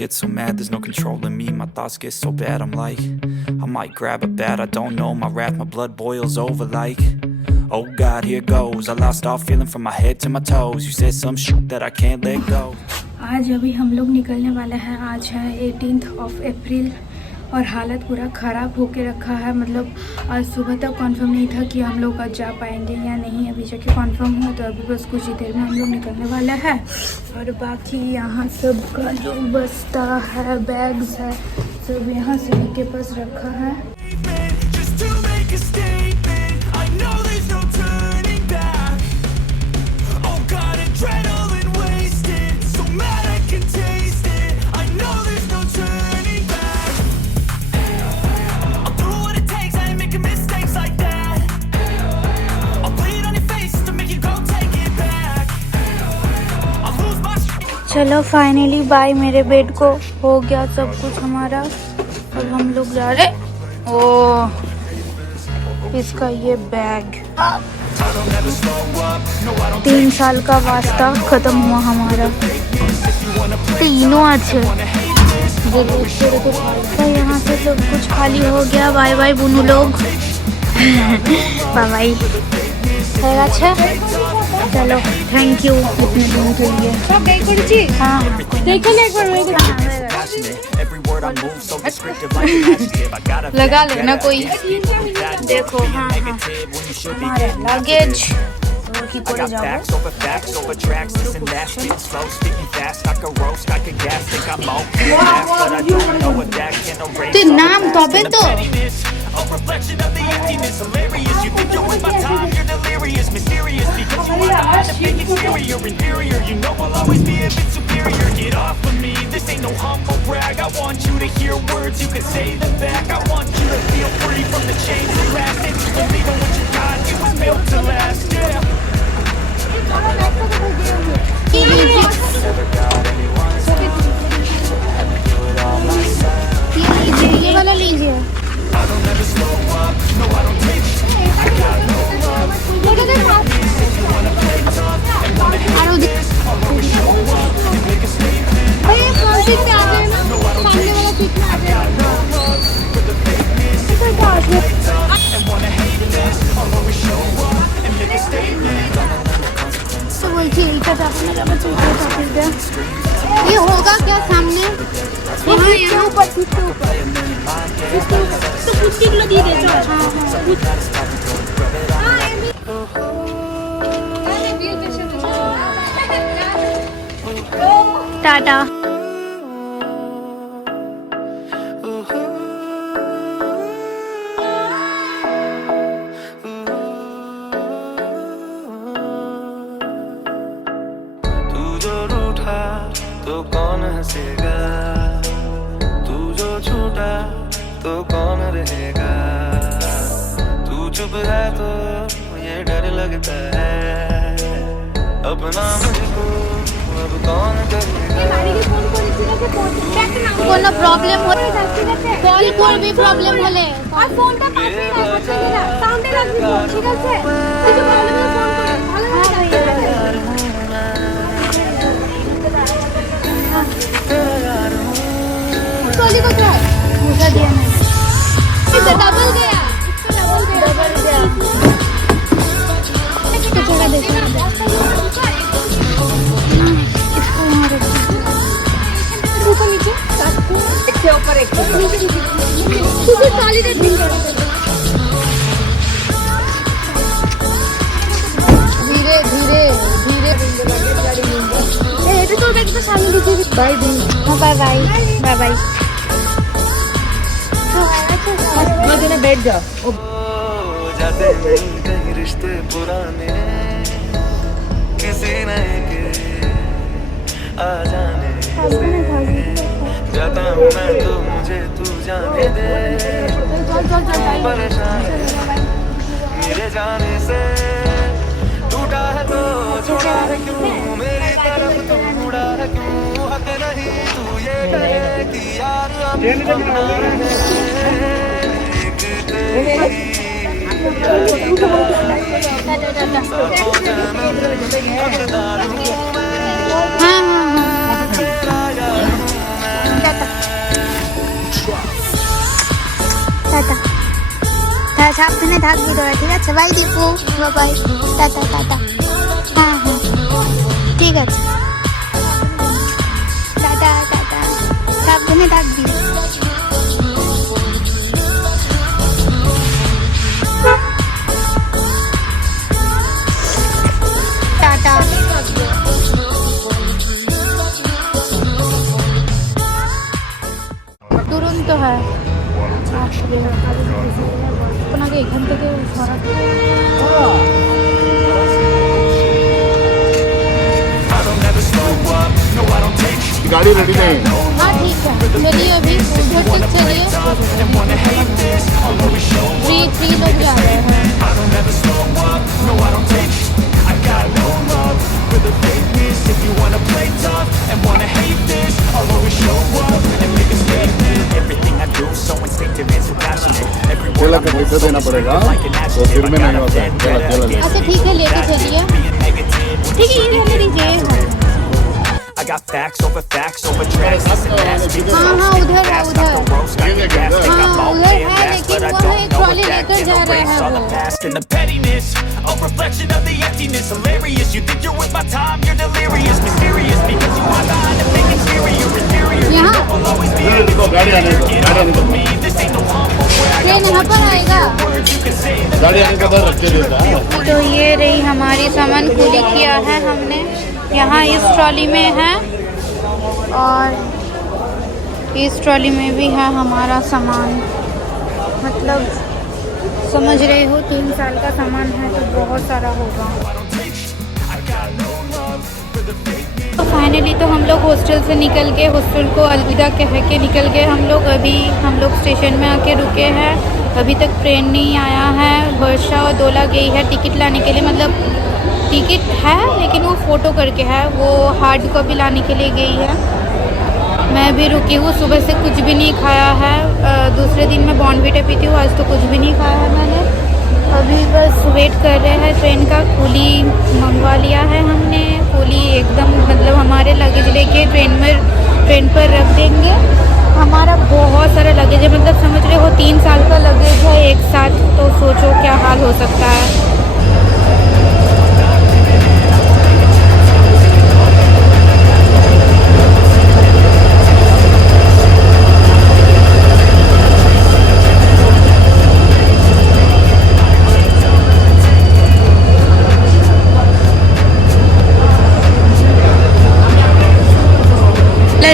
get so mad, there's no controlling me. My thoughts get so bad, I'm like, I might grab a bat, I don't know. My wrath, my blood boils over like, oh God, here goes. I lost all feeling from my head to my toes. You said some shit that I can't let go. आज अभी हम लोग निकलने वाले हैं। आज है 18 अप्रैल और हालत पूरा ख़राब होके रखा है। मतलब आज सुबह तक कंफर्म नहीं था कि हम लोग आज जा पाएंगे या नहीं। अभी जाके कंफर्म हुआ तो अभी बस कुछ ही देर में हम लोग निकलने वाले हैं। और बाकी यहाँ सब का जो बस्ता है, बैग्स है, सब यहाँ सभी के पास रखा है। चलो फाइनली बाय मेरे बेड को, हो गया सब कुछ हमारा। अब हम लोग जा रहे। ओ इसका ये बैग, 3 साल का वास्ता खत्म हुआ हमारा। तीनों अच्छे तो यहाँ से सब कुछ खाली हो गया। बाय बाय बुनू लोग, बाय बाय। अच्छा चलो, थैंक यू इतने दिन के लिए। हाँ लगा लेना कोई। देखो हाँ हमारे लगेज तो नाम तबे तो a reflection of the emptiness, hilarious. You think you're worth my time, you're delirious, mysterious, because you want to hide the fake exterior, inferior. You know I'll always be a bit superior. Get off of me, this ain't no humble brag. I want you to hear words, you can say them back. I want you to feel free from the chains that last, and you believe in what you got, it was built to last. Yeah. ये वाला लीजिए। I don't ever slow up, no I don't take shit. I got no love. If you wanna play tough and wanna hate this, I'll always show up and make a statement. I don't ever slow up, no I don't take shit. I got no love for the fakeness. If you wanna play tough and wanna hate this, I'll always show up and make a statement. तो बोलती है इधर आपने क्या बच्चे को काफी दे। ये होगा क्या सामने? यहाँ यहाँ ऊपर तो कुछ किलो दी दे चल। हाँ टाटा। तो कौन हंसेगा, तू जो छूटा तो कौन रहेगा। तू चुप है तो ये डर लगता है, अपना मुझको अब कौन करेगा। কোনো প্রবলেম হলে কল করবি, প্রবলেম হলে আর ফোনটা পাশে রাখ, সাউন্ডে রাখবি, ঠিক আছে? কিছু প্রবলেম হলে ফোন কর, ভালো হবে। ट्रॉली को क्या मुझे दिया मैंने, इससे डबल गया, डबल गया। इसको जगह देखो, इसको यहाँ रखो, ऊपर नीचे इसके ऊपर एक तुझे ट्रॉली दे दूँ। धीरे धीरे धीरे तो बैठ के सामने दीजिए। By the. हाँ बाय बाय बाय बाय। मैं बैठ जाओ। जाते नहीं कहीं रिश्ते पुराने, किसी नए के आ जाने जाता हूँ मैं तो मुझे तू जाने दे। परेशान मेरे जाने से, टूटा है तो छोड़ा है क्यों, मेरी तरफ तू मुड़ा है क्यों। हक नहीं तू ये कहे कि यार अब हम ना रहे, एक तेरी यारी का सौ जन्म हकदार हूँ मैं, तेरा यार हूँ मैं। হ্যাঁ সাবধানে থাকবি তোরা, ঠিক আছে? বাই দীপু, বাই, টাটা টাটা। হ্যাঁ হ্যাঁ ঠিক আছে, টাটা টাটা, সাবধানে থাকবি। টাটা। দুরন্ত হয় আপনাকে এখান থেকে সরাতে। गाड़ी रेडी नहीं है। हाँ ठीक है, चलिए अभी उधर तक चलिए। 3 लोग जा रहे हैं। केला का पैसा देना पड़ेगा तो फिर में नहीं होता है। केला केला ले। अच्छा ठीक है, लेके चलिए। ठीक है, ये लीजिए। I got facts over tracks, listen fast, speak हाँ हाँ उधर है, उधर। got the gas, think I'm हाँ all उधर paying है, back, but लेकिन I वो है don't know trolley what that लेकर can जा रहे erase हैं all the वो। past and the pettiness, a reflection of the emptiness, hilarious, you think you're worth my time, you're delirious, mysterious, because you are behind the fake exterior, inferior, यहाँ will always be देखो गाड़ी आने दो, गाड़ी आने दो। me, this ain't no humble brag, train यहाँ पर आएगा। words you can say that गाड़ी आने के बाद रख के देता है। तो ये रही हमारी सामान कुली किया है हमने, यहाँ इस ट्रॉली में है और इस ट्रॉली में भी है हमारा सामान। मतलब समझ रहे हो, 3 साल का सामान है तो बहुत सारा होगा। तो फाइनली तो हम लोग हॉस्टल से निकल के, हॉस्टल को अलविदा कह के निकल गए हम लोग। अभी हम लोग स्टेशन में आके रुके हैं, अभी तक ट्रेन नहीं आया है। वर्षा और दोला गई है टिकट लाने के लिए, मतलब टिकट है लेकिन वो फ़ोटो करके है, वो हार्ड कॉपी लाने के लिए गई है। मैं भी रुकी हूँ, सुबह से कुछ भी नहीं खाया है। दूसरे दिन मैं बॉर्नविटा पीती हूँ, आज तो कुछ भी नहीं खाया है मैंने। अभी बस वेट कर रहे हैं ट्रेन का। कुली मंगवा लिया है हमने, कुली एकदम मतलब हमारे लगेज लेके ट्रेन पर रख देंगे। हमारा बहुत सारा लगेज है, मतलब समझ रहे हो 3 साल का लगेज है एक साथ, तो सोचो क्या हाल हो सकता है।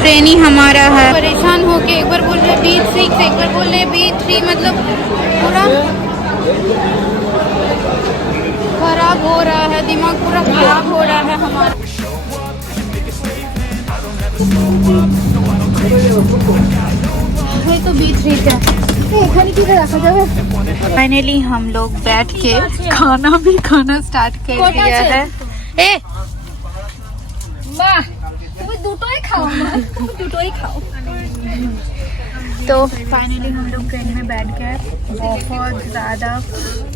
ट्रेन ही हमारा है। परेशान होके एक बार बोल रहे B6, एक बार बोल रहे B3, मतलब पूरा खराब हो रहा है, दिमाग पूरा खराब हो रहा है हमारा। ये तो B3 का फाइनली हम लोग बैठ के खाना भी खाना स्टार्ट कर दिया है। ए तो फाइनली हम लोग ट्रेन में बैठ गए। बहुत ज़्यादा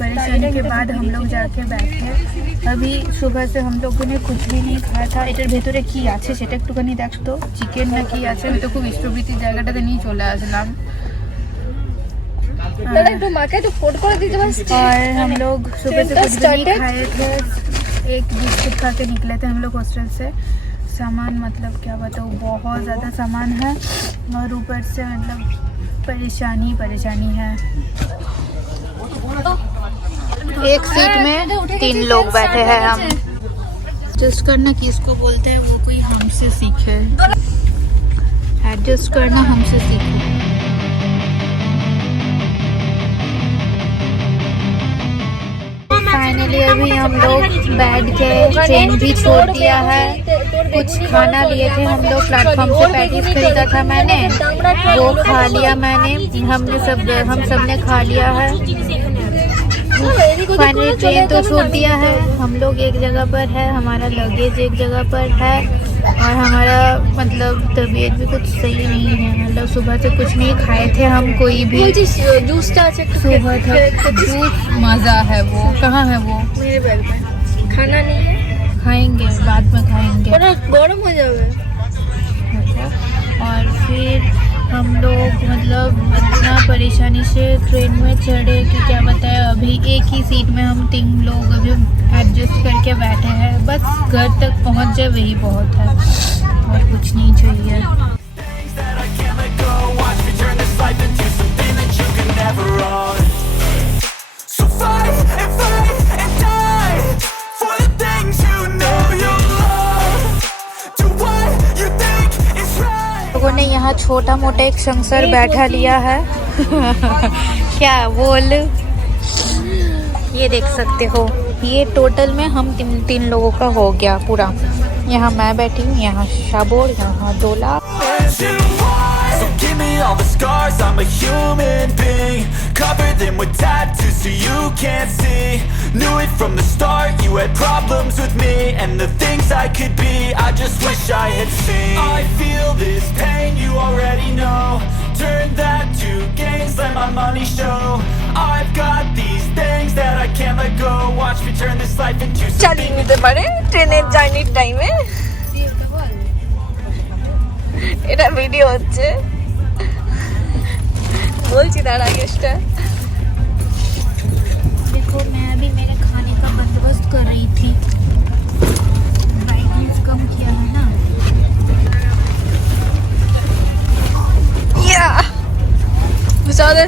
परेशानी के बाद हम लोग जाके बैठे। अभी सुबह से हम लोगों ने कुछ भी नहीं खाया था। এটার ভেতরে কি আছে সেটা একটুখানি দেখতো, চিকেন না কি আছে। আমি তো খুব ইষ্টভৃতির জায়গাটাতে নিয়ে চলে আসলাম। और हम लोग सुबह से कुछ भी नहीं खाए थे, एक बिस्किट खा के निकले थे हम लोग हॉस्टल से। सामान मतलब क्या बताऊँ, बहुत ज़्यादा सामान है और ऊपर से मतलब परेशानी है। एक सीट में 3 लोग बैठे हैं हम। एडजस्ट करना किसको बोलते हैं, वो कोई हमसे सीखे। एडजस्ट करना हमसे सीखे। फाइनली अभी हम लोग बैठ के ट्रेन भी छोड़ दिया है। कुछ खाना लिए थे हम लोग, प्लेटफॉर्म से पैटीज खरीदा था मैंने, वो खा लिया मैंने। हम सब ने खा लिया है। फाइनली ट्रेन तो छोड़ दिया है, हम लोग एक जगह पर है, हमारा लगेज एक जगह पर है और हमारा मतलब तबीयत भी कुछ सही नहीं है। मतलब सुबह से कुछ नहीं खाए थे हम कोई भी। जूस सुबह था, जूस मज़ा है। वो कहाँ है वो? मेरे बैग में। खाना नहीं है, खाएंगे बाद में खाएंगे, गरम हो जाए। और फिर हम लोग मतलब इतना परेशानी से ट्रेन में चढ़े कि क्या बताएं। अभी एक ही सीट में हम 3 लोग अभी एडजस्ट करके बैठे हैं। बस घर तक पहुंच जाए वही बहुत है, और कुछ नहीं चाहिए। that I can't let go. Watch me turn this life into something that you can never own. So fight and die for the things you know you love. Do what you think is right. लोगों ने यहाँ छोटा मोटा एक संसार बैठा लिया है। क्या बोल, ये देख सकते हो, ये टोटल में हम 3 लोगों का हो गया पूरा। यहाँ मैं बैठी हूँ, यहाँ शाबोर, यहाँ डोला। So give me all the scars, I'm a human being. Cover them with tattoos so you can't see. Knew it from the start, you had problems with me and the things I could be, I just wish I had seen. I feel this pain, you already know. Turn that to gains, let my money show. I've got these things that I can't let go. Watch me turn this life into something. চালিয়ে নিতে পারে ট্রেনের জার্নির টাইমে। এটা video হচ্ছে, बोलची दाड़ा guest है। देखो मैं अभी मेरे खाने का बंदोबस्त कर रही थी। ब्राइटनेस कम किया है ना। या बुझा दे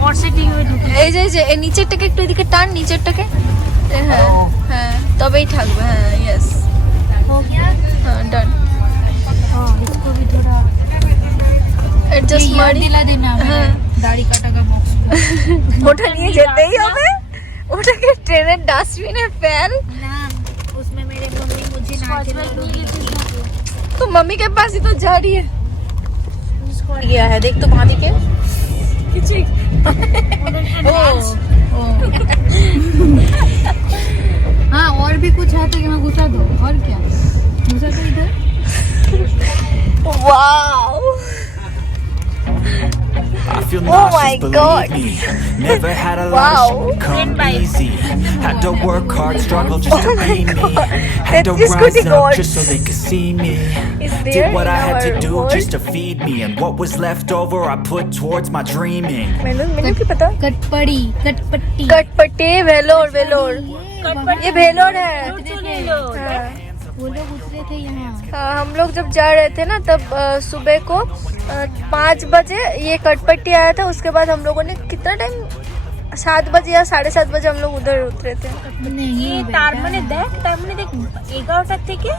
বর্ষাটি হয়ে ঢুকে। এই যে এই নিচেরটাকে একটু এদিকে টান, নিচেরটাকে। হ্যাঁ হ্যাঁ তবেই থাকবে। হ্যাঁ यस हो गया। हाँ डन। हाँ इसको भी थोड़ा एडजस्ट मारी दिला देना। हाँ দাড়ি কাটা का बॉक्स ওটা নিয়ে যেতেই হবে। ওটাকে ট্রেনের ডাস্টবিনে ফেল না, उसमें मेरे मम्मी मुझे ना तो मम्मी के पास ही तो जा रही है। गया है देख तो भाभी के किसी हाँ और भी कुछ है तो यहाँ घुसा दो। और क्या घुसा दो इधर। Wow I feel Oh nauseous, my believe God. me. Never had a lot of shit come easy. Had to work hard, struggle just to be me. Had to This could rise be up God. just so they could see me. Is there Did what I in had to our do world? just to feed me, and what was left over I put towards my dreaming. मैंने क्या पता। कटपट्टी वेलोर वेलोर ये वेलोर है। हाँ। वो लोग उतरे थे यहाँ। हाँ हम लोग जब जा रहे थे ना तब सुबह को 5 बजे ये कटपट्टी आया था। उसके बाद हम लोगों ने कितना टाइम 7 बजे या 7:30 बजे हम लोग उधर उतरे थे। नहीं तार मने देख 11টা থেকে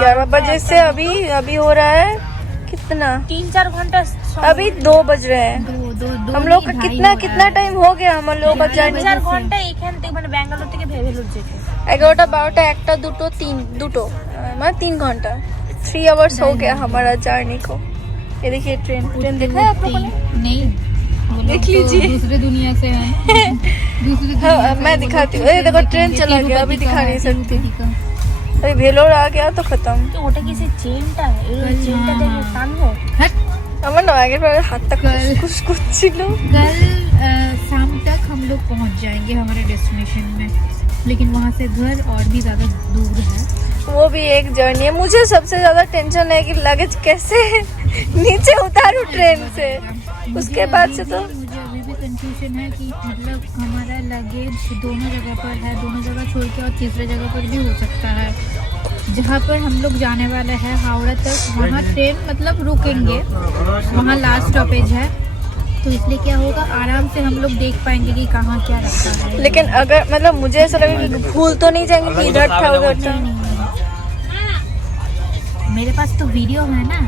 11 बजे से अभी हो रहा है कितना 3-4 घंटा। अभी 2 बज रहे हैं। हम लोग का कितना टाइम हो गया हम लोग का जर्नी। 4 घंटा এখান থেকে মানে ব্যাঙ্গালোর থেকে ভেবেলুর যেতে 11টা 12টা 1টা 2টো 3 मतलब 3 घंटा 3 आवर्स हो गया हमारा जर्नी को। ये देखिए ट्रेन देखा है आप लोगों ने? नहीं देख लीजिए दूसरे दुनिया से है। हाँ, मैं दिखाती हूँ। ये देखो ट्रेन चला गया, अभी दिखा नहीं सकती। अरे भेलोर आ गया तो खत्म। तो ওটা কিসে চেনটা চেনটা দেখে টানবো। আমার না আগের বারে হাতটা कुछ ছিল। कल शाम तक हम लोग पहुंच जाएंगे हमारे डेस्टिनेशन में, लेकिन वहाँ से घर और भी ज़्यादा दूर है। वो भी एक जर्नी है। मुझे सबसे ज़्यादा टेंशन है कि लगेज कैसे नीचे उतारूँ ट्रेन से। उसके बाद से तो मुझे अभी भी कंफ्यूजन है कि मतलब हमारा लगेज दोनों जगह पर है, दोनों जगह छोड़ के और तीसरे जगह पर भी हो सकता है। जहाँ पर हम लोग जाने वाले हैं हावड़ा तक, वहाँ ट्रेन मतलब रुकेंगे, वहाँ लास्ट स्टॉपेज है। तो इसलिए क्या होगा आराम से हम लोग देख पाएंगे कि कहाँ क्या रखा है। लेकिन अगर मतलब मुझे ऐसा लगेगा कि भूल तो नहीं जाएंगे कि इधर था उधर था। मेरे पास तो वीडियो है ना।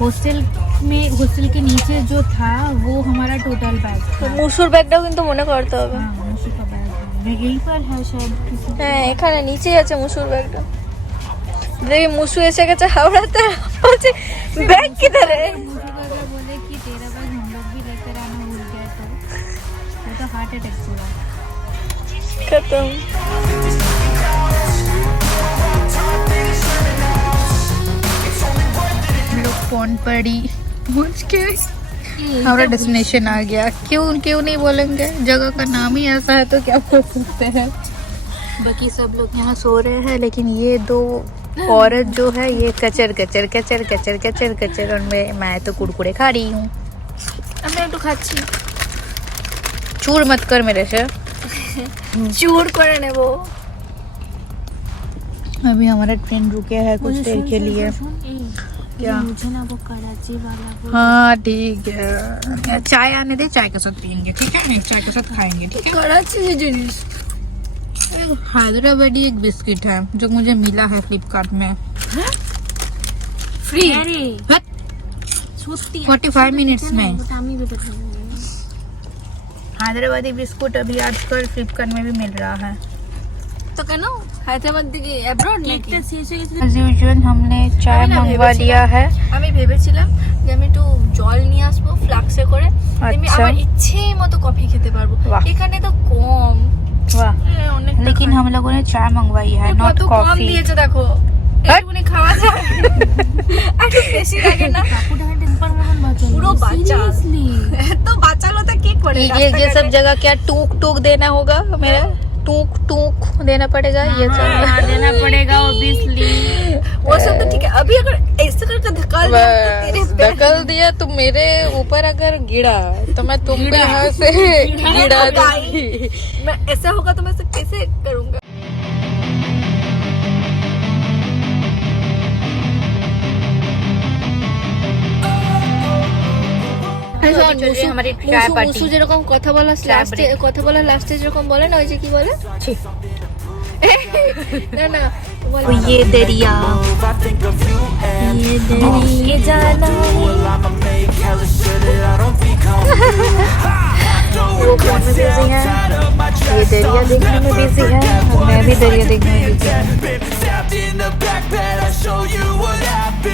हॉस्टल के नीचे जो था वो हमारा टोटल बैग था। मुसुर बैगটাও কিন্তু মনে করতে হবে। হ্যাঁ মুসুর का बैग यहीं पर है शायद। হ্যাঁ এখানে নিচেই আছে মুসুর बैगটা। देखिए मुसु ऐसे कैसे हावड़ाते बच्चे बैग किधर है। मुसु का बोले कि तेरा बैग हम लोग भी लेकर आना भूल गया तो हार्ट अटैक हुआ खत्म। लोग फोन पड़ी पहुंच के हमारा डेस्टिनेशन आ गया। क्यों नहीं बोलेंगे, जगह का नाम ही ऐसा है तो क्या बोल सकते हैं। बाकी सब लोग यहाँ सो रहे हैं, लेकिन ये 2 औरत जो है ये कचर कचर कचर कचर कचर कचर, और मैं तो कुरकुरे खा रही हूँ। আমি একটু খাচ্ছি, चूर मत कर मेरे से। চুর করে নেব। अभी हमारा ट्रेन रुके है कुछ देर के लिए। क्या? मुझे ना वो कराची वाला वो हाँ ठीक है, चाय आने दे, चाय के साथ पियेंगे, ठीक है? नहीं, चाय के साथ खाएंगे, ठीक है? कराची से जिनिस हैदराबादी एक बिस्किट है जो मुझे मिला है फ्लिपकार्ट में फ्री। আরে সত্যি 45 मिनट्स में। ওটা আমি বেটে খাবো। हैदराबादी बिस्कुट अभी आजकल फ्लिपकार्ट में भी मिल रहा है। তো কেন হায়দ্রাবাদ থেকে অ্যাব্রড নাকি? শেষ হয়ে গেছে। एज यूजुअल हमने चाय আমি না मंगवा ভেবেছিলাম- लिया है। আমি ভেবেছিলাম যে আমি একটু জল নিয়ে আসবো ফ্লাক্সে করে, আমি আচ্ছা। আমার ইচ্ছে মতো কফি খেতে পারবো। বাহ। এখানে তো কম, वाह, অনেক लेकिन हम लोगों ने चाय मंगवाई है, नॉट কত কম कॉफी। দিয়েছে দেখো, একটুখানি খাওয়া যায় একটু বেশি লাগে না? পুরো বাঁচাল, এত বাঁচালোটা কি করে? ये सब जगह क्या टूक टूक देना होगा? मेरा टूक टूक देना पड़ेगा, ये सब देना पड़ेगा ऑब्वियसली। वो सब तो ठीक है, अभी अगर ऐसे करके धक्का दिया तो तेरे बस पैर धकल दिया तो मेरे ऊपर अगर गिरा तो मैं तुमको यहाँ से गिरा दूंगी। मैं ऐसा होगा तो मैं इसे कैसे करूंगा? हमारी चाय पार्टी। মুসু যেরকম কথা বলা লাস্টে, কথা বলা লাস্টে যেরকম বলে না, ওই যে কি বলে, না না वो ये दरिया, I think of you and ये दरिया जाना well, I'ma make hella sure that I don't become वो फोन में बिजी है, ये दरिया देखने में बिजी है, और मैं भी दरिया देखने में बिजी हूँ। Stabbed in the back bed, I'll show you what happened.